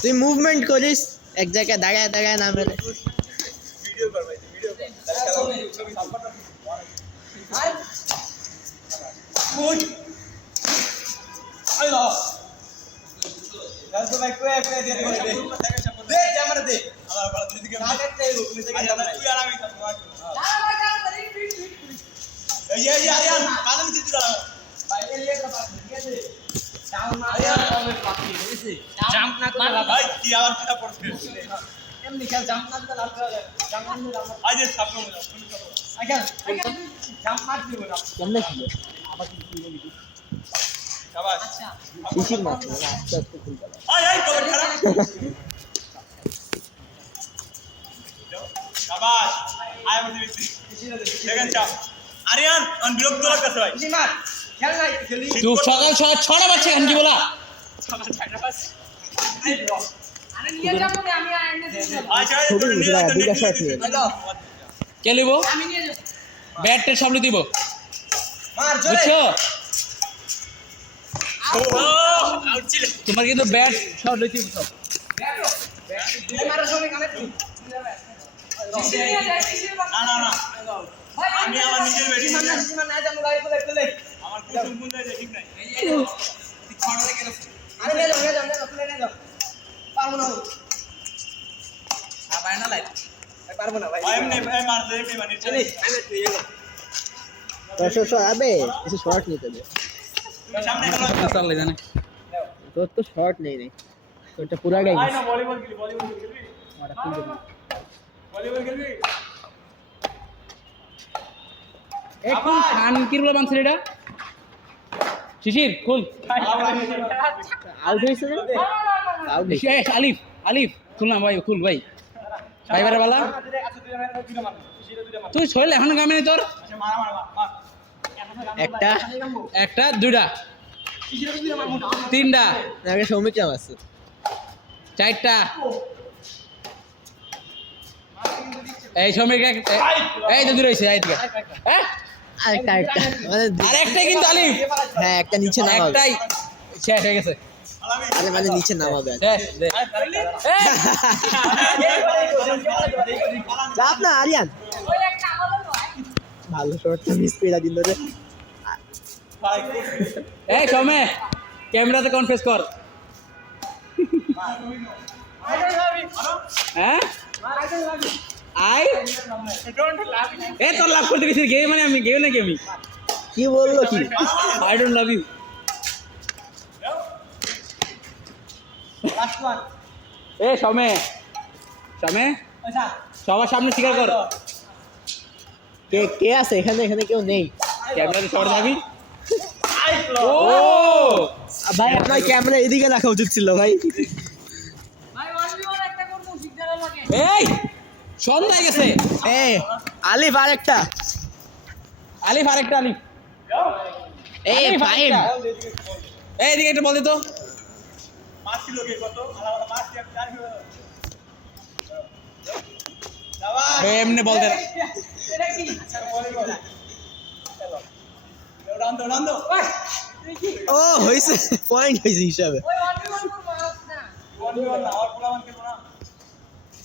তুই মুভমেন্ট করিস এক জায়গায় দাঁড়ায় দাঁড়ায় না মেরে ভিডিও কর ভাই ভিডিও কর ওই আই লস গাল তো ভাই কোয়া কোয়া দে দে ক্যামেরা দে আবার বড় দিকে না দেখতে ওগুলো থেকে তুই আর আমি দাঁড়া ভাই দাঁড়া এই আরিয়ান কানে চিত্র দাঁড়া ভাই এই লেখা পাস ঠিক আছে ডাউন না আরিয়ান কবে পাচ্ছি বুঝছিস জাম্প না করে লাভ ভাই কি আবার কথা পড়ছে এমনি খেল জাম্প না করে লাভ করে জাম্প না করে লাভ আজ সাপনো না আচ্ছা জাম্প মার দিব না কেমনে ছিল আবার কি বলবি শাবাশ আচ্ছা শিশির মাছ না আস্তে আস্তে খুলতে হবে আয় কবে খেলা শাবাশ আয় মধ্যে বিক্রি সেকেন্ড চাপ আরিয়ান অন বিরক্ত লাগতেছে ভাই শিশির মার খেল নাই খেলি তুই সকাল 6টা বাজছে কেন কি বলা সকাল 6টা বাজছে আই ব্রো আরে নিয়ে যাব না আমি আইনে দিছি আচ্ছা ছবি দিলা দুইটা শট নিয়ে কে লিবো আমি নিয়ে যাব ব্যাটটা সামনে দিব মার জোরে বুঝছো আউট ছিল তোমার কিন্তু ব্যাট শট লইতে সব এই মারো সবাই কানে না না না আমি আমার নিজের ব্যাটিং না না যাব গাড়ি কোলে আমার কুসুম কোন যায় ঠিক নাই এই ছড়া রে গেল আরে নে যাও কোলে নে যাও পারবো না আর বাইনা লাই পারবো না ভাই এমনি ভাই মার দে এমনি মানি চলে আমি তুই এলো শট আবে কিছু শট নিতে দে সামনে গেল চাললে জানে তোর তো শট নেই তোরটা পুরা গাই আয় না ভলিবল খেলবি মারা খুল দে ভলিবল খেলবি এখন খান কি বলে বানছে এটা শিশির খুল আউট হইছে না আউট হইছে এই আলিফ আলিফ খুল না ভাই খুল ভাই ভাই বারে বালা আচ্ছা দুইটা মার দুইটা মার তুই ছড়লে এখন গামে নেই তোর আচ্ছা মার মার একটা দুইটা তিনটা আগে সৌমিক নাম আছে চারটা এই সমীর এই তো দূরে এই দিকে হ্যাঁ আরেকটা মানে আরেকটাই কিন্তু আলিফ হ্যাঁ একটা নিচে নামাবে একটাই শেষ হয়ে গেছে আরে মানে নিচে নামাবে শেষ দে চাপ না আরিয়ান ওই একটা আমারও নয় ভালো শট মিস কইরা দিল রে এই সমে ক্যামেরাতে কনফেস কর হ্যাঁ আই এ তোর লাভ করতে গেছিস গেম মানে আমি গেম নাকি আমি কি বললো কি I don't love you last one এ সমে আচ্ছা সবার সামনে স্বীকার কর কে কে আছে এখানে এখানে কেউ নেই ক্যামেরাতে শর্ট যাবি ও ভাই আপনার ক্যামেরা এদিকে রাখা উচিত ছিল ভাই ভাই 1v1 একটা করব শিকদার লাগে এই সন্ধ্যা গেছে এ আলিফ আরেকটা আলিফ আরেকটা আলিফ এ ফাইন এই এদিকে একটা বল দে তো মার ছিল কে কত আলাদা মার কি আমি জানি শাবাশ এমনি বল দে এটা কি আচ্ছা ভলিবল চলো রাউন্ড ও হইছে পয়েন্ট হইছে হিসাবে ওই 1v1 করব না ভলিবল না আর পুরা মান খেলবো না